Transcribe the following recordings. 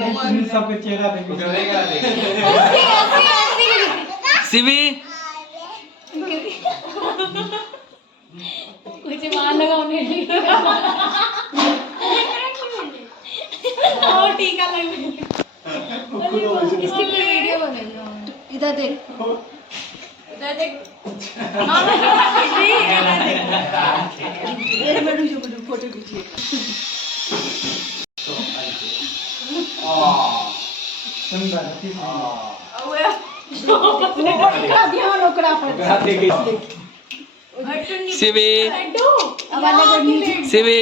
सबके चेहरा देखो शिवी कुछ मान लगा उन्हें और टीका लग इसकी कोई वीडियो बना लो इधर देख एक मिनट फोटो खींचिए ध्यान ओकरा पर शिवी शिवी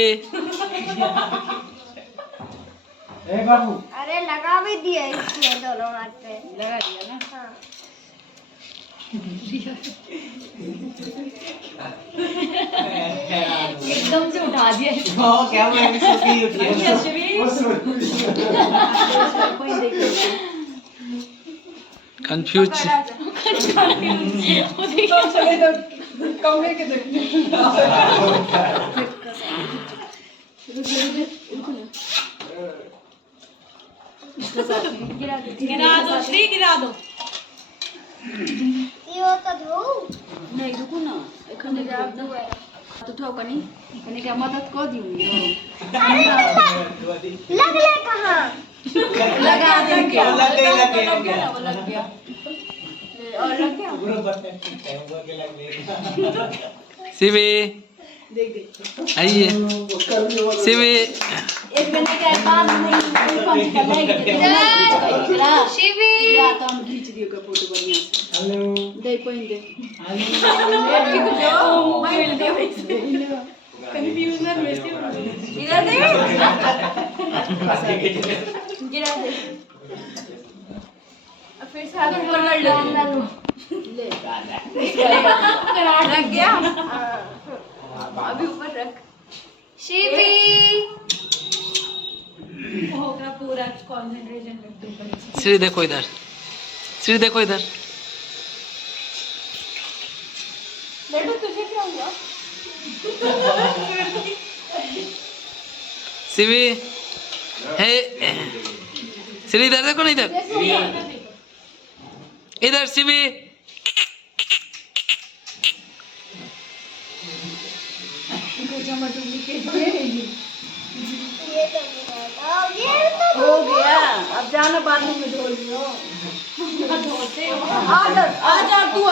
बाबू अरे लगा भी दिया इसने दोनों हाथ पे लगा दिया ना हाँ एकदम से उठा दिया क्या मैंने सोची उठी कंफ्यूज कमरे के गिरा दो श्री गिरा दो यो तो धो नहीं रुको ना एखने गिरा दो तो उठाओ कनी कनी क्या मदद कर दियो लग ले कहाँ लगा देंगे लग गया वो लग गया और लग गया शिवी देख देख आइए शिवी एक घंटे के बाद नहीं कौन सी कर लेगा शिवी रात हम खींच दियो का फोटो बढ़िया हेलो दे पॉइंट दे मोबाइल दे कंफ्यूजन में से इधर दे गिरा दे फिर से हाथ ऊपर कर लो ले लग गया अभी ऊपर रख शिवी होगा पूरा कंसंट्रेशन रख ऊपर श्री देखो इधर श्री देखो इधर बेटा तुझे क्या हुआ शिवी हे श्री इधर देखो ना इधर इधर शिवी ये तो हो गया अब जाना बाथरूम में धो लियो आ जा तू